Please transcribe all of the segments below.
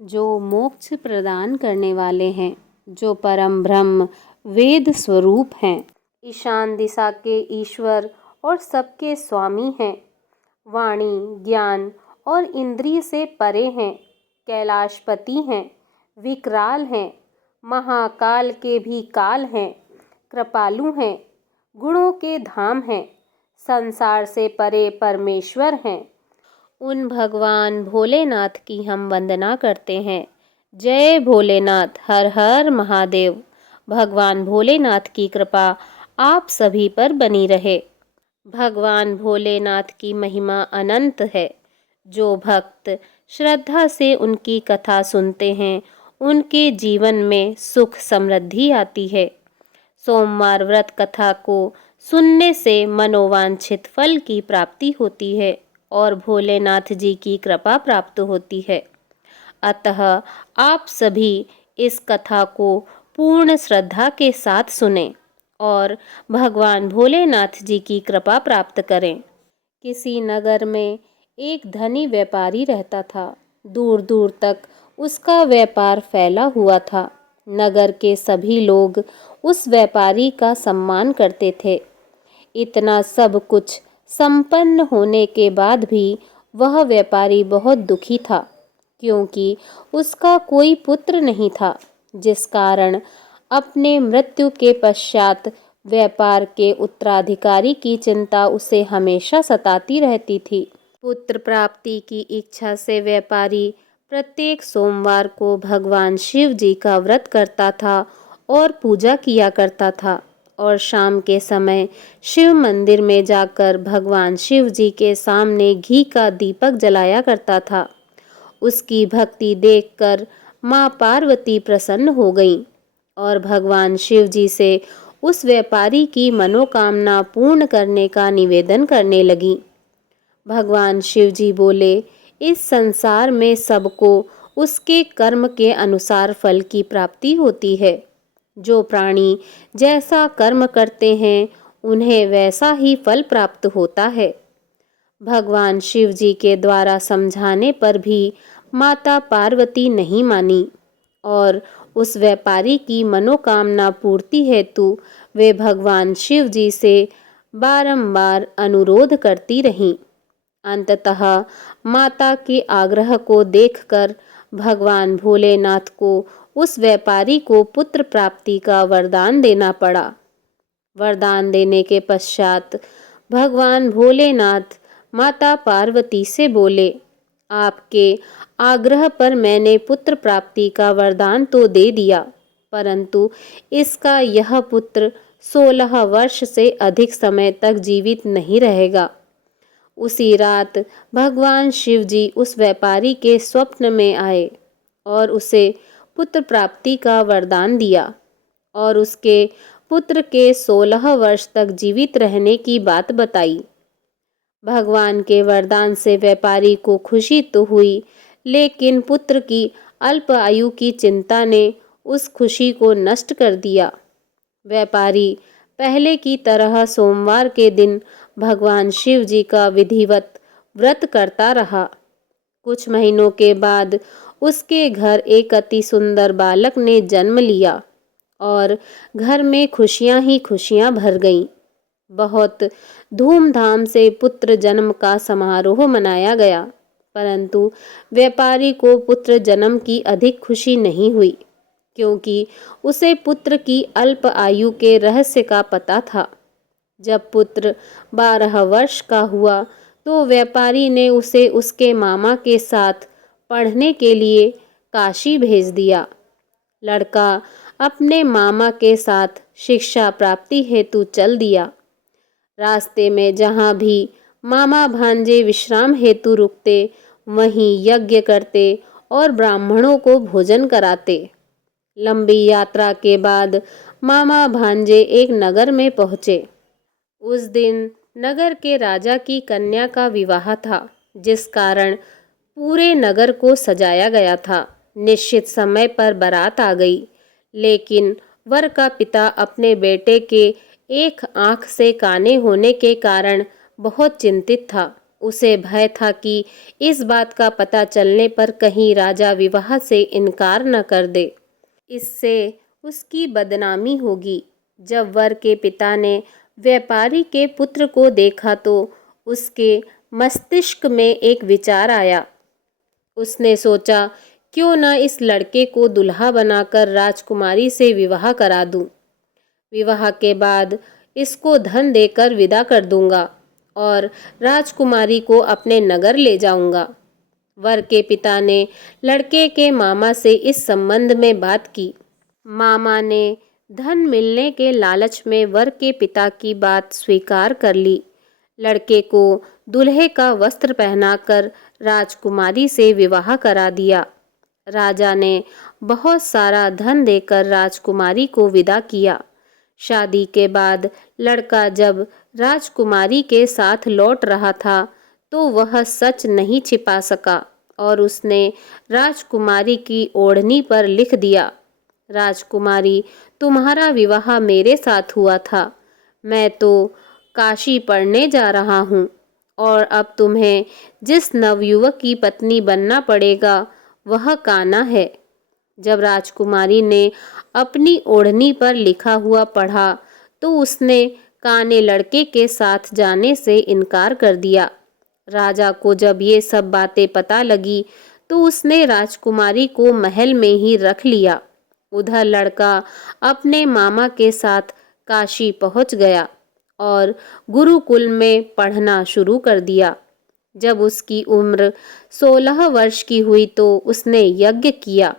जो मोक्ष प्रदान करने वाले हैं, जो परम ब्रह्म वेद स्वरूप हैं, ईशान दिशा के ईश्वर और सबके स्वामी हैं, वाणी ज्ञान और इंद्रिय से परे हैं, कैलाशपति हैं, विकराल हैं, महाकाल के भी काल हैं, कृपालु हैं, गुणों के धाम हैं, संसार से परे परमेश्वर हैं। उन भगवान भोलेनाथ की हम वंदना करते हैं। जय भोलेनाथ, हर हर महादेव। भगवान भोलेनाथ की कृपा आप सभी पर बनी रहे। भगवान भोलेनाथ की महिमा अनंत है। जो भक्त श्रद्धा से उनकी कथा सुनते हैं, उनके जीवन में सुख समृद्धि आती है। सोमवार व्रत कथा को सुनने से मनोवांछित फल की प्राप्ति होती है और भोलेनाथ जी की कृपा प्राप्त होती है। अतः आप सभी इस कथा को पूर्ण श्रद्धा के साथ सुनें और भगवान भोलेनाथ जी की कृपा प्राप्त करें। किसी नगर में एक धनी व्यापारी रहता था। दूर दूर तक उसका व्यापार फैला हुआ था। नगर के सभी लोग उस व्यापारी का सम्मान करते थे। इतना सब कुछ संपन्न होने के बाद भी वह व्यापारी बहुत दुखी था, क्योंकि उसका कोई पुत्र नहीं था, जिस कारण अपने मृत्यु के पश्चात व्यापार के उत्तराधिकारी की चिंता उसे हमेशा सताती रहती थी। पुत्र प्राप्ति की इच्छा से व्यापारी प्रत्येक सोमवार को भगवान शिव जी का व्रत करता था और पूजा किया करता था और शाम के समय शिव मंदिर में जाकर भगवान शिव जी के सामने घी का दीपक जलाया करता था। उसकी भक्ति देखकर माँ पार्वती प्रसन्न हो गईं और भगवान शिव जी से उस व्यापारी की मनोकामना पूर्ण करने का निवेदन करने लगी। भगवान शिव जी बोले, इस संसार में सबको उसके कर्म के अनुसार फल की प्राप्ति होती है। जो प्राणी जैसा कर्म करते हैं, उन्हें वैसा ही फल प्राप्त होता है। भगवान शिव जी के द्वारा समझाने पर भी माता पार्वती नहीं मानी और उस व्यापारी की मनोकामना पूर्ति हेतु वे भगवान शिव जी से बारंबार अनुरोध करती रहीं। अंततः माता के आग्रह को देखकर भगवान भोलेनाथ को उस व्यापारी को पुत्र प्राप्ति का वरदान देना पड़ा। वरदान देने के पश्चात भगवान भोलेनाथ माता पार्वती से बोले, आपके आग्रह पर मैंने पुत्र प्राप्ति का वरदान तो दे दिया, परंतु इसका यह पुत्र 16 वर्ष से अधिक समय तक जीवित नहीं रहेगा। उसी रात भगवान शिव जी उस व्यापारी के स्वप्न में आए और उसे पुत्र प्राप्ति का वरदान दिया और उसके पुत्र के 16 वर्ष तक जीवित रहने की बात बताई। भगवान के वरदान से व्यापारी को खुशी तो हुई, लेकिन पुत्र की अल्प आयु की चिंता ने उस खुशी को नष्ट कर दिया। व्यापारी पहले की तरह सोमवार के दिन भगवान शिव जी का विधिवत व्रत करता रहा। कुछ महीनों के बाद उसके घर एक अति सुंदर बालक ने जन्म लिया और घर में खुशियां ही खुशियां भर गईं। बहुत धूमधाम से पुत्र जन्म का समारोह मनाया गया, परंतु व्यापारी को पुत्र जन्म की अधिक खुशी नहीं हुई, क्योंकि उसे पुत्र की अल्प आयु के रहस्य का पता था। जब पुत्र 12 वर्ष का हुआ तो व्यापारी ने उसे उसके मामा के साथ पढ़ने के लिए काशी भेज दिया। लड़का अपने मामा के साथ शिक्षा प्राप्ति हेतु चल दिया। रास्ते में जहाँ भी मामा भांजे विश्राम हेतु रुकते, वहीं यज्ञ करते और ब्राह्मणों को भोजन कराते। लंबी यात्रा के बाद मामा भांजे एक नगर में पहुँचे। उस दिन नगर के राजा की कन्या का विवाह था, जिस कारण पूरे नगर को सजाया गया था। निश्चित समय पर बारात आ गई, लेकिन वर का पिता अपने बेटे के एक आंख से काने होने के कारण बहुत चिंतित था। उसे भय था कि इस बात का पता चलने पर कहीं राजा विवाह से इनकार न कर दे। इससे उसकी बदनामी होगी। जब वर के पिता ने व्यापारी के पुत्र को देखा तो उसके मस्तिष्क में एक विचार आया। उसने सोचा, क्यों न इस लड़के को दुल्हा बनाकर राजकुमारी से विवाह करा दूं। विवाह के बाद इसको धन देकर विदा कर दूंगा और राजकुमारी को अपने नगर ले जाऊंगा। वर के पिता ने लड़के के मामा से इस संबंध में बात की। मामा ने धन मिलने के लालच में वर के पिता की बात स्वीकार कर ली। लड़के को दूल्हे का वस्त्र पहनाकर राजकुमारी से विवाह करा दिया। राजा ने बहुत सारा धन देकर राजकुमारी को विदा किया। शादी के बाद लड़का जब राजकुमारी के साथ लौट रहा था तो वह सच नहीं छिपा सका और उसने राजकुमारी की ओढ़नी पर लिख दिया, राजकुमारी, तुम्हारा विवाह मेरे साथ हुआ था। मैं तो काशी पढ़ने जा रहा हूँ और अब तुम्हें जिस नवयुवक की पत्नी बनना पड़ेगा वह कान्हा है। जब राजकुमारी ने अपनी ओढ़नी पर लिखा हुआ पढ़ा तो उसने काने लड़के के साथ जाने से इनकार कर दिया। राजा को जब ये सब बातें पता लगी तो उसने राजकुमारी को महल में ही रख लिया। उधर लड़का अपने मामा के साथ काशी पहुंच गया और गुरुकुल में पढ़ना शुरू कर दिया। जब उसकी उम्र 16 वर्ष की हुई तो उसने यज्ञ किया।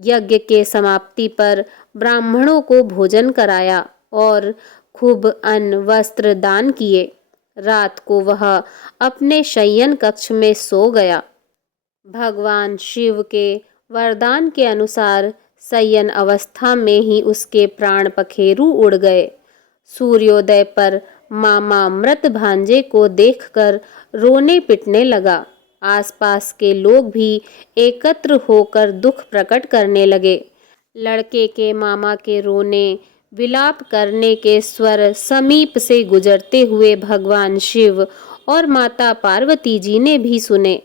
यज्ञ के समाप्ति पर ब्राह्मणों को भोजन कराया और खूब अन्न वस्त्र दान किए। रात को वह अपने शयन कक्ष में सो गया। भगवान शिव के वरदान के अनुसार शयन अवस्था में ही उसके प्राण पखेरु उड़ गए। सूर्योदय पर मामा मृत भांजे को देखकर रोने पिटने लगा। आसपास के लोग भी एकत्र होकर दुख प्रकट करने लगे। लड़के के मामा के रोने विलाप करने के स्वर समीप से गुजरते हुए भगवान शिव और माता पार्वती जी ने भी सुने।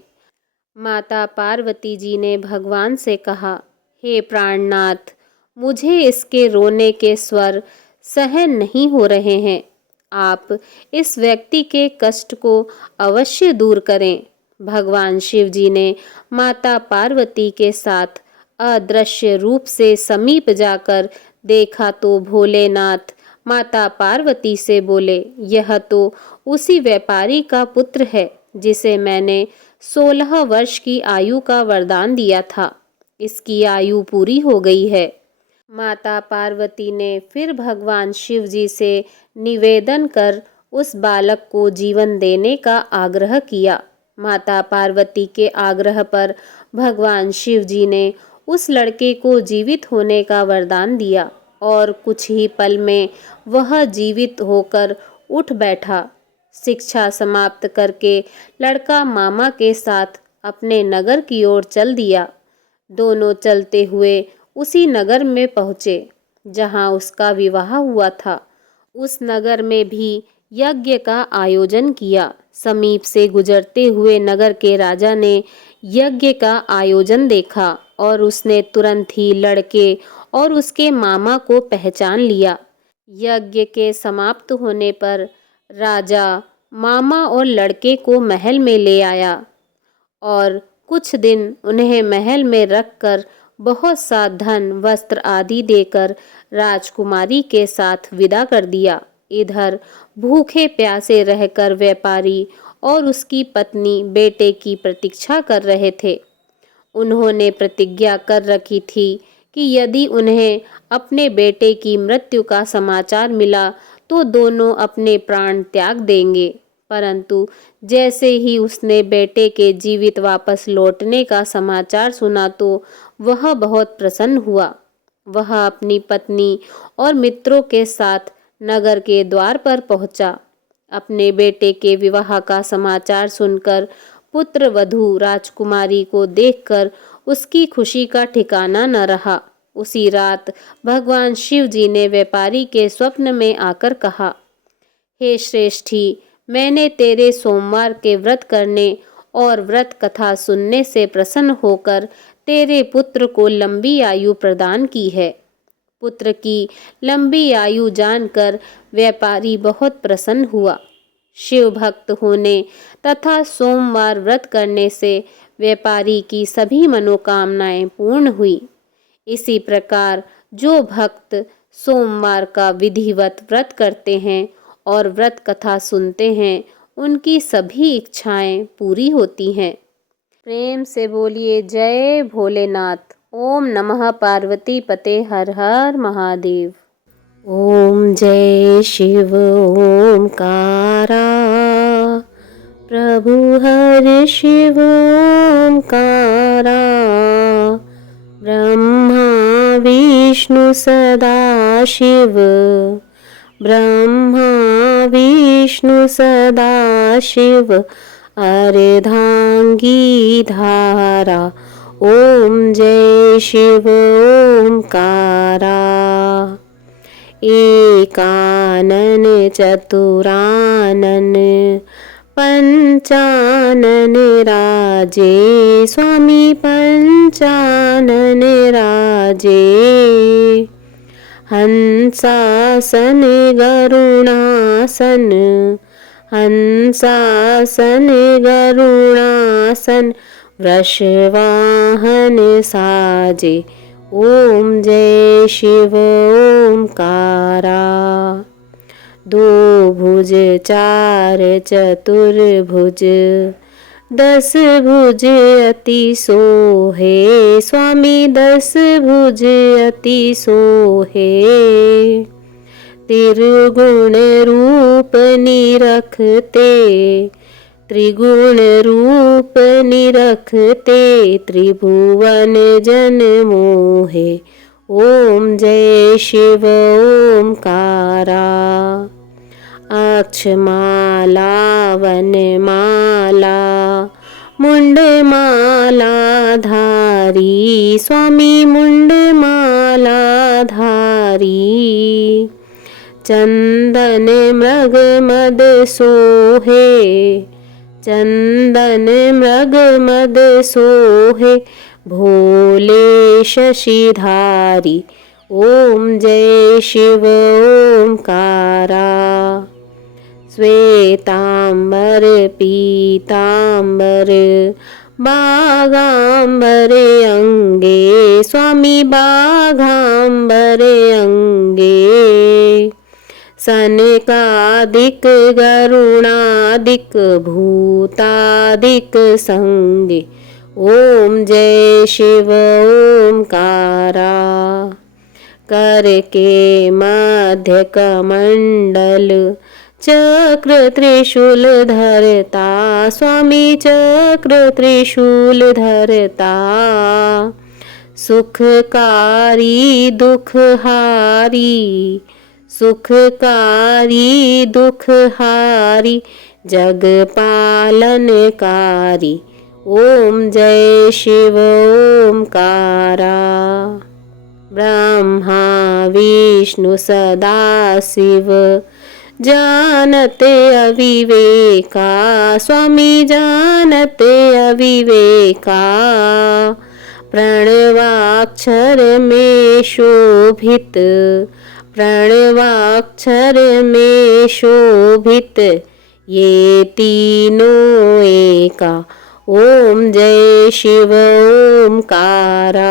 माता पार्वती जी ने भगवान से कहा, हे प्राणनाथ, मुझे इसके रोने के स्वर सहन नहीं हो रहे हैं। आप इस व्यक्ति के कष्ट को अवश्य दूर करें। भगवान शिव जी ने माता पार्वती के साथ अदृश्य रूप से समीप जाकर देखा तो भोलेनाथ माता पार्वती से बोले, यह तो उसी व्यापारी का पुत्र है जिसे मैंने 16 वर्ष की आयु का वरदान दिया था। इसकी आयु पूरी हो गई है। माता पार्वती ने फिर भगवान शिव जी से निवेदन कर उस बालक को जीवन देने का आग्रह किया। माता पार्वती के आग्रह पर भगवान शिव जी ने उस लड़के को जीवित होने का वरदान दिया और कुछ ही पल में वह जीवित होकर उठ बैठा। शिक्षा समाप्त करके लड़का मामा के साथ अपने नगर की ओर चल दिया। दोनों चलते हुए उसी नगर में पहुँचे जहाँ उसका विवाह हुआ था। उस नगर में भी यज्ञ का आयोजन किया। समीप से गुजरते हुए नगर के राजा ने यज्ञ का आयोजन देखा और उसने तुरंत ही लड़के और उसके मामा को पहचान लिया। यज्ञ के समाप्त होने पर राजा मामा और लड़के को महल में ले आया और कुछ दिन उन्हें महल में रखकर बहुत सा धन वस्त्र आदि देकर राजकुमारी के साथ विदा कर दिया। इधर भूखे प्यासे रहकर व्यापारी और उसकी पत्नी बेटे की प्रतीक्षा कर रहे थे। उन्होंने प्रतिज्ञा कर रखी थी कि यदि उन्हें अपने बेटे की मृत्यु का समाचार मिला तो दोनों अपने प्राण त्याग देंगे। परंतु जैसे ही उसने बेटे के जीवित वापस लौटने का समाचार सुना तो वह बहुत प्रसन्न हुआ। वह अपनी पत्नी और मित्रों के साथ नगर के द्वार पर पहुंचा। अपने बेटे के विवाह का समाचार सुनकर पुत्र वधू राजकुमारी को देखकर उसकी खुशी का ठिकाना न रहा। उसी रात भगवान शिव जी ने व्यापारी के स्वप्न में आकर कहा, हे श्रेष्ठी, मैंने तेरे सोमवार के व्रत करने और व्रत कथा सुनने से प्रसन्न होकर तेरे पुत्र को लंबी आयु प्रदान की है। पुत्र की लंबी आयु जानकर व्यापारी बहुत प्रसन्न हुआ। शिव भक्त होने तथा सोमवार व्रत करने से व्यापारी की सभी मनोकामनाएं पूर्ण हुई। इसी प्रकार जो भक्त सोमवार का विधिवत व्रत करते हैं और व्रत कथा सुनते हैं, उनकी सभी इच्छाएं पूरी होती हैं। प्रेम से बोलिए जय भोलेनाथ। ओम नमः पार्वती पते हर हर महादेव। ओम जय शिव ओमकारा, प्रभु हर शिव ओमकारा, ब्रह्मा विष्णु सदा शिव, ब्रह्मा विष्णु सदा शिव, अर्धांगी धारा। ओम जय शिव ओमकारा, एकानन चतुरानन पंचानन राजे, स्वामी पंचानन राजे, हंसासन गरुणासन, हंसासन गरुणासन, वृषवाहन साजे। ओम जय शिव ओमकारा, दो भुज चार चतुर्भुज, 10 भुज अति सोहे, स्वामी 10 भुज अति सोहे, त्रिगुण रूप निरखते, त्रिगुण रूप निरखते, त्रिभुवन जन मोहे। ओम जय शिव ओमकारा, अक्षमाला वनमाला, मुंडमाला धारी, स्वामी मुंडमाला धारी, चंदन मृग मद सोहे, चंदन मृग मद सोहे, भोले शशिधारी। ओम जय शिव ओमकारा, श्वेतांबर पीतांबर, बागांबर अंगे, स्वामी बागांबर अंगे, सनकादिक गरुणादिक भूतादिक संगे। ओम जय शिव ओमकारा, कर के मध्य कमंडल, चक्र त्रिशूल धरता, स्वामी चक्र त्रिशूल धरता, सुखकारी दुखहारी, सुखकारी दुखहारी, जग पालनकारी। ओम जय शिव ओमकारा, ब्रह्मा विष्णु सदा शिव, जानते अविवेका, स्वामी जानते अविवेका, प्रणवाक्षर में शोभित, प्रणवाक्षर में शोभित, ये तीनों एका। ओम जय शिव ओमकारा,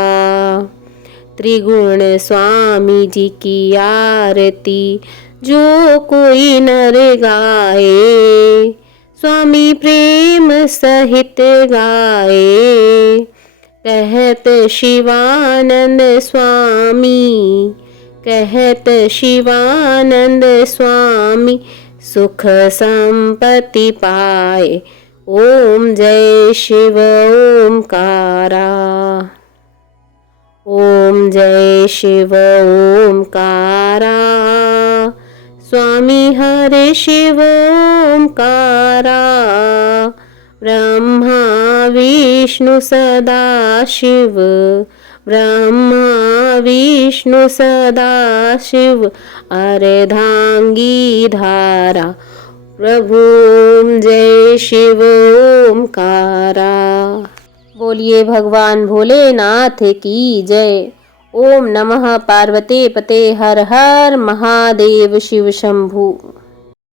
त्रिगुण स्वामी जी की आरती जो कोई नर गाए, स्वामी प्रेम सहित गाए, कहत शिवानंद स्वामी, कहत शिवानंद स्वामी, सुख संपत्ति पाए। ओम जय शिव ओमकारा, ओम जय शिव ओमकारा, स्वामी हरे शिव ओमकारा, ब्रह्मा विष्णु सदा शिव, ब्रह्मा विष्णु सदा शिव, अर्धांगी धारा। प्रभु जय शिव ओमकारा। बोलिए भगवान भोलेनाथ की जय। ओम नमः पार्वते पते हर हर महादेव शिव शंभु।